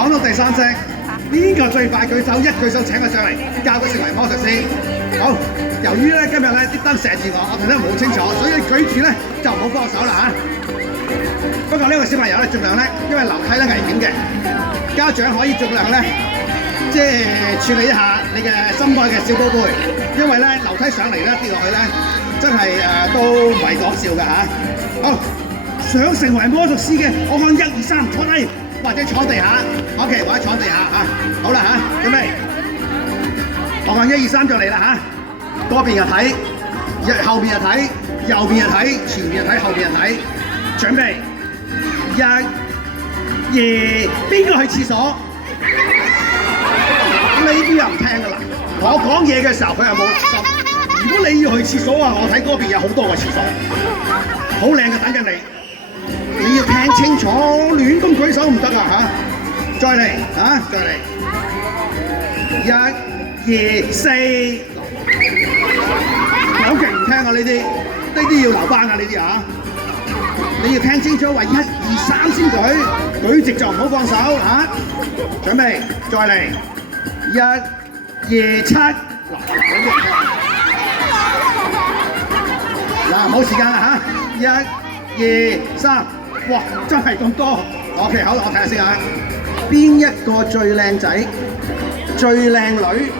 講到第三式，邊個最快舉手？一舉手請佢上嚟，教佢成為魔術師。好，由於咧今日咧啲燈射住我睇得唔好清楚，所以舉住咧就唔好幫手啦嚇。不過呢個小朋友咧，盡量咧，因為樓梯咧危險嘅，家長可以盡量咧，即係處理一下你嘅心愛嘅小寶貝，因為咧樓梯上嚟咧跌落去咧，真係都唔係講笑㗎嚇。好，想成為魔術師嘅，我看1、2、3坐低，或者坐地下 ，OK， 或者坐地下嚇。好啦嚇，準備，我看1、2、3就嚟啦嚇，嗰邊又睇，後邊又睇，右邊又睇，前邊又睇，後邊又睇，準備。1、2，邊個去廁所？呢啲又唔聽㗎啦！我講嘢嘅時候佢又冇心。如果你要去廁所啊，我睇嗰邊有好多個廁所，好靚嘅等緊你。你要聽清楚，亂咁舉手唔得啊嚇！再嚟嚇，再嚟。1、2、4，好勁唔聽啊呢啲，呢啲要留班啊呢啲啊！你要聽清楚，話1、2、3先舉直就唔好放手嚇。準備，再嚟1、2、7，嗱冇時間啦嚇，1、2、3，哇真係咁多 ，OK 好，我睇下先嚇，邊一個最靚仔、最靚女，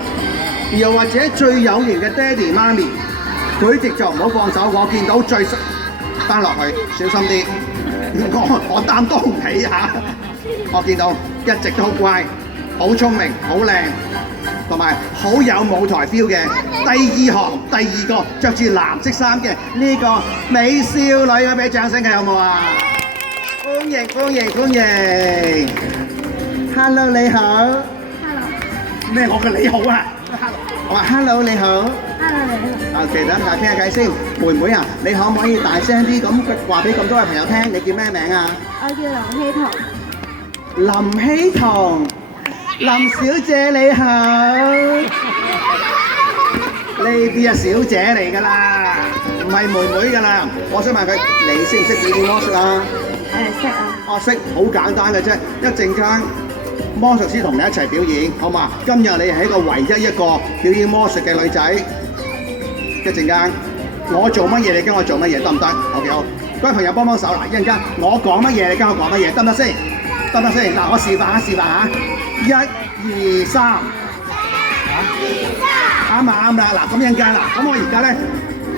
又或者最有型嘅爹哋媽咪，舉直就唔好放手，我見到最翻落去，小心啲，我擔當唔起嚇。我見到一直都好乖，好聰明，好靚，同埋好有舞台 feel 嘅。第二行第二個着住藍色衫嘅呢個美少女，我俾掌聲佢有冇啊？歡迎歡迎歡迎 ！Hello 你好。Hello。咩？我嘅你好啊 ！Hello。我話 Hello 你好。Hello 你好。OK，等下傾下偈先。妹妹啊，你可唔可以大聲啲咁話俾咁多位朋友聽？你叫咩名啊？我叫林希彤。林希彤，林小姐你好。呢啲係小姐嚟㗎啦，唔係妹妹㗎啦。我想問佢，你識唔識表演魔術啊？識啊。我識，好簡單嘅啫。一陣間魔術師同你一齊表演，好嘛？今日你係一個唯一一個表演魔術嘅女仔。一陣間我做乜嘢，你跟我做乜嘢，得唔得 ？OK 好。各位朋友幫幫手嗱，一陣間我講乜嘢，你跟我講乜嘢，得唔得先？得唔得先？嗱，我示範下，1、2、3。啱啦啱啦，嗱咁一陣間啦，咁我而家咧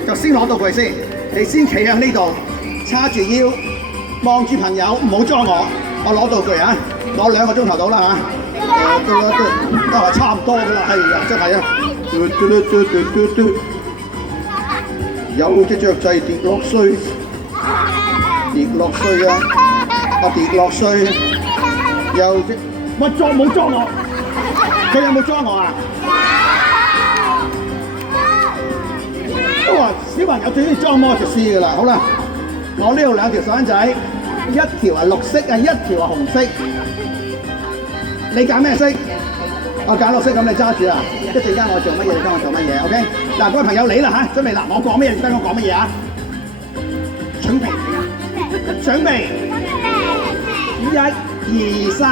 就先攞道具先，你先企喺呢度，叉住腰，望住朋友，唔好裝我攞道具啊，攞2個鐘頭到啦嚇，都係差唔多噶啦，係啊，真係啊，有隻雀仔跌落水，跌落水啊，跌落水，有隻，喂冇裝我，佢有冇裝我啊？都話小朋友最中意裝魔術師㗎啦，好啦，我呢度2條手巾仔，一條係綠色啊，一條係紅色，你揀咩色？我揀綠色，咁你揸住啊！一陣間我做乜嘢，你跟我做乜嘢 ，OK？ 嗱，各位朋友你啦嚇，準備嗱，我講乜嘢，你跟我講乜嘢啊？準備，準備，1、2、3，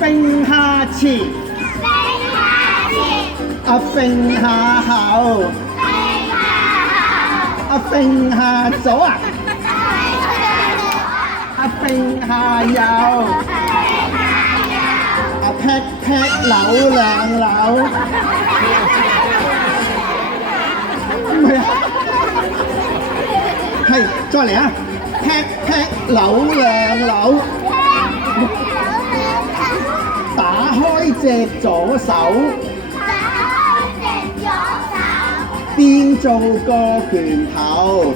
揈下前。揈下後，揈下左啊，揈下右，劈劈扭兩扭，唔係啊，係再嚟啊，劈劈扭兩扭，打開隻左手。變做個拳頭，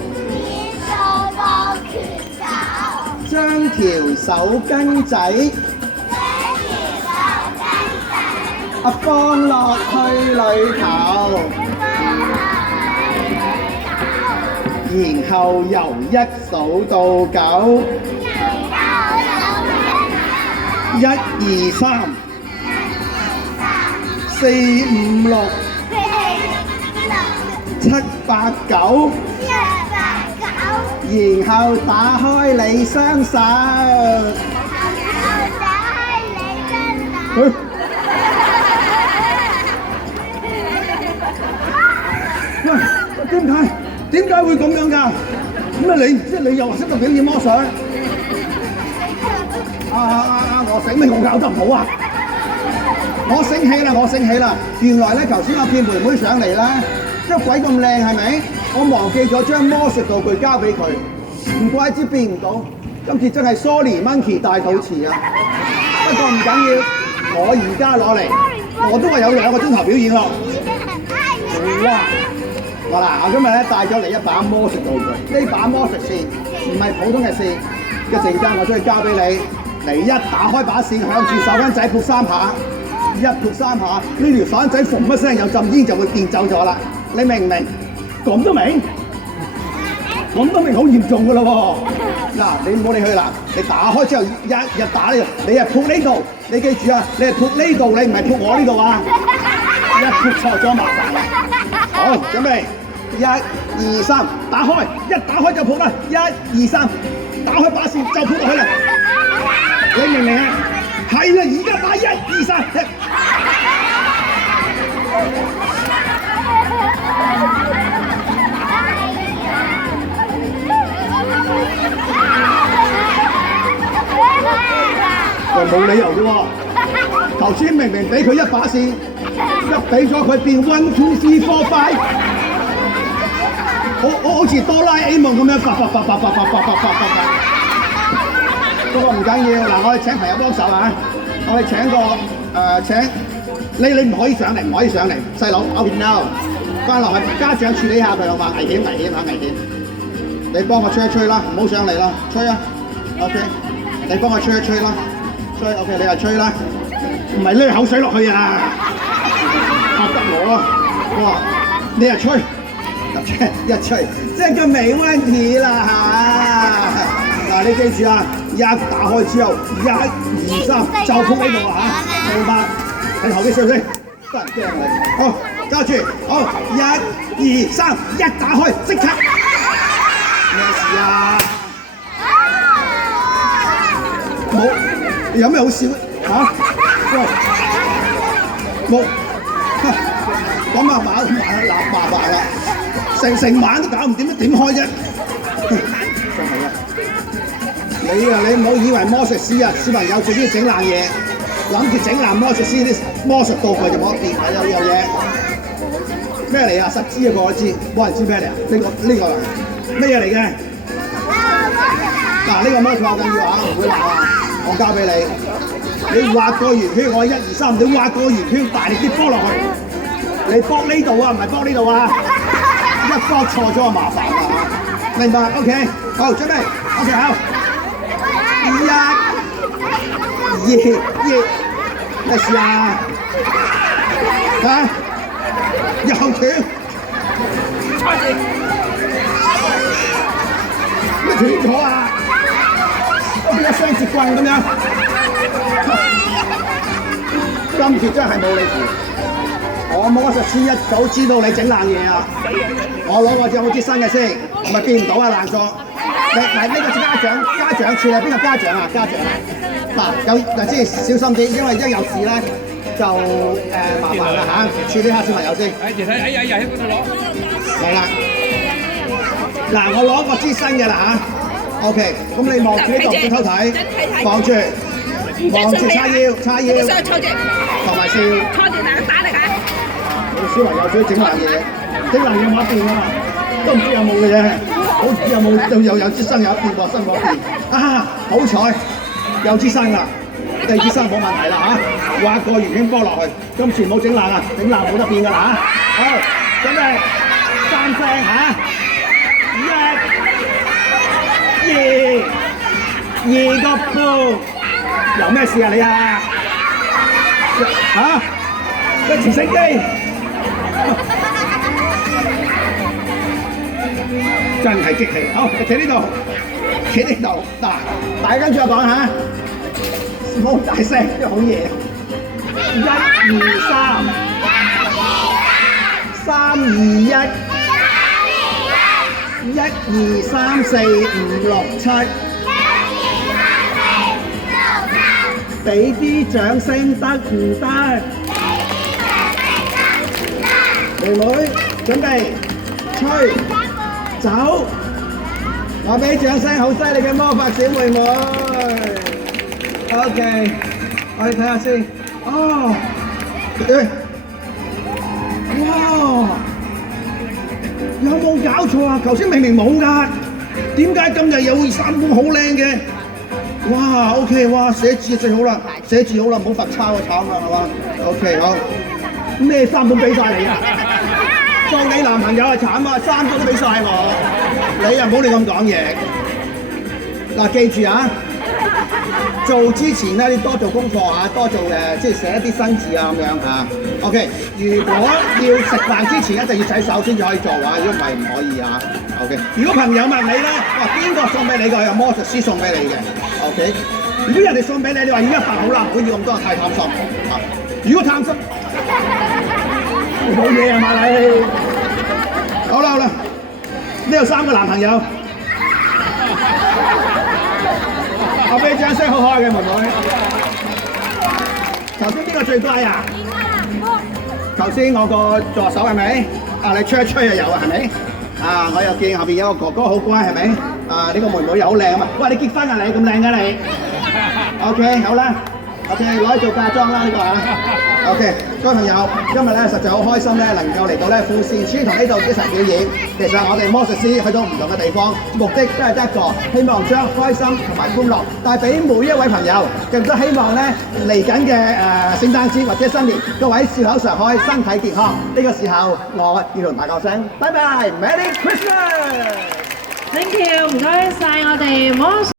將條手巾仔放落去裏頭，然後由1數到9，1、2、3、4、5、6。7、8、9，然後打開你雙手，喂，點解會咁樣㗎？咁啊你又話識得表演魔術？我醒咩？我搞得唔好啊！我醒起啦！原來咧頭先我見妹妹上嚟啦，即係鬼咁靚係咪？我忘記咗將魔術道具交俾佢，唔怪之變唔到。今次真係 sorry monkey 大肚詞啊！不過唔緊要，我而家攞嚟，我都話有2個鐘頭表演咯。哇！嗱，我今日咧帶咗嚟一把魔術道具，呢把魔術線唔係普通嘅線，一陣間我將佢交俾你，你一打開把線，向住手巾仔潑3下，一潑3下，呢條手巾仔嘭一聲有陣煙就會變走咗啦，你明唔明？咁都明？咁都明好嚴重㗎咯喎！嗱，你唔好理佢啦，你打開之後一打呢度，你係潑呢度，你記住啊，你係潑呢度，你唔係潑我呢度啊！一潑錯咗麻煩啦。好，準備，1、2、3，打開，一打開就潑啦，1、2、3，打開把線就潑落去啦。你明唔明啊？係啦，而家打1、2、3，喂，冇理由嘅喎。頭先明明俾佢一把線，一俾咗佢變1、2、3、4、5，我好似哆啦 A 夢咁樣，發。不過唔緊要，嗱，我哋請朋友幫手啊！我哋請請你唔可以上嚟，細佬 ，out now， 翻落去，家長處理下佢好嘛？危險！你幫我吹一吹啦，唔好上嚟啦，吹啊 ，OK， 你幫我吹一吹啦，吹 OK， 你又吹啦，唔係濺口水落去啊，嚇得我啊！哇，你又吹，一吹，這個沒問題啦嚇！嗱，你記住啊！一打開之後，1、2、3就撲呢度啊嚇，明白？睇後邊衰唔衰？得人驚你。好，揸住，好，1、2、3，一打開即刻。咩事啊？冇，有咩好笑嚇？冇，咁啊麻煩啦，成晚都搞唔掂，點開啫？真係啊！你唔好以為魔術師啊，小朋友最中意整爛嘢，諗住整爛魔術師啲魔術道具就冇得掂，係有樣嘢咩嚟啊？實知啊，個個知，冇人知咩嚟啊？呢個咩嘢嚟嘅？嗱，呢個魔術好緊要啊，唔會鬧啊！我交俾你，你畫個圓圈，我1、2、3，你畫個圓圈，大力啲波落去，你波呢度啊，唔係波呢度啊！一波錯咗就麻煩啦，明白 ？OK， 好，準備 ，OK， 好。1、2，咩事啊？嚇！右斷，咩斷咗啊？好似一雙節棍咁樣。今次真係冇你符，我魔術師一早知道你整爛嘢啊！我攞我隻好支新嘅先，係咪變唔到啊？爛咗。嗱，呢個家長處理，邊個家長啊？嗱，有即係小心啲，因為一有事咧就麻煩啦嚇，處理下小朋友先。哎呀，喺嗰度攞。嚟啦，嗱，我攞個支新嘅啦嚇。OK， 咁你望住呢度先偷睇，望住叉腰，同埋笑。拖住嗱，打嚟嚇。小朋友中意整爛嘢，冇得變啊嘛，都唔知有冇嘅啫。好有支新有一邊喎，新嗰邊啊！好彩有支新啦，第二支新冇問題啦嚇，畫個圓圈波落去，今次唔好整爛啊，整爛冇得變㗎啦嚇。好，準備3聲嚇，2個半，有咩事啊你啊？嚇？個直升機。真係激氣，好，企呢度，嗱，大家跟住我講嚇，唔好大聲，啲好嘢。1、2、3， 3、2、1， 1、2、3、4、5、6、7，俾啲掌聲得唔得？妹妹準備吹走，我俾掌聲，好犀利嘅魔法小妹妹。OK， 我哋睇下先。哦，哇！有冇搞錯啊？頭先明明冇㗎，點解今日有三公好靚嘅？哇 ，OK， 哇，寫字最好啦，寫字好啦，唔好罰抄啊，慘啦，係嘛 ？OK， 好，咩三本俾晒你啊？做你男朋友係慘啊，三本都俾晒我，你又唔好亂咁講嘢。嗱，記住啊！做之前咧，你多做功課啊，多做即係寫一啲新字啊咁樣啊。OK， 如果要食飯之前一定要洗手先至可以做啊，如果唔係唔可以啊。OK， 如果朋友問你咧，哇邊個送俾你㗎？有魔術師送俾你嘅。OK， 如果人哋送俾你，你話已經100好啦，唔好要咁多，太貪心啊。如果貪心，冇嘢啊嘛你。好啦好啦，呢度3個男朋友。我俾掌聲，好可愛嘅妹妹。頭先邊個最乖啊？頭先我個助手係咪？啊，你吹一吹就有啊，係咪？啊，我又見後邊有個哥哥好乖，係咪？啊，呢個妹妹又好靚啊嘛。喂，你結婚啊你？咁靚嘅你 ？OK， 好啦。OK， 攞去做嫁妝啦呢個啊。OK， 各位朋友，今日咧實在好開心咧，能夠嚟到咧富善村同呢度一齊表演。其實我哋魔術師去到唔同嘅地方，目的都係得一個，希望將開心同埋歡樂帶俾每一位朋友。亦都希望咧嚟緊嘅聖誕節或者新年，各位笑口常開，身體健康。呢個時候，我要同大家講聲拜拜 ，Merry Christmas！ Thank you，唔該晒我哋魔術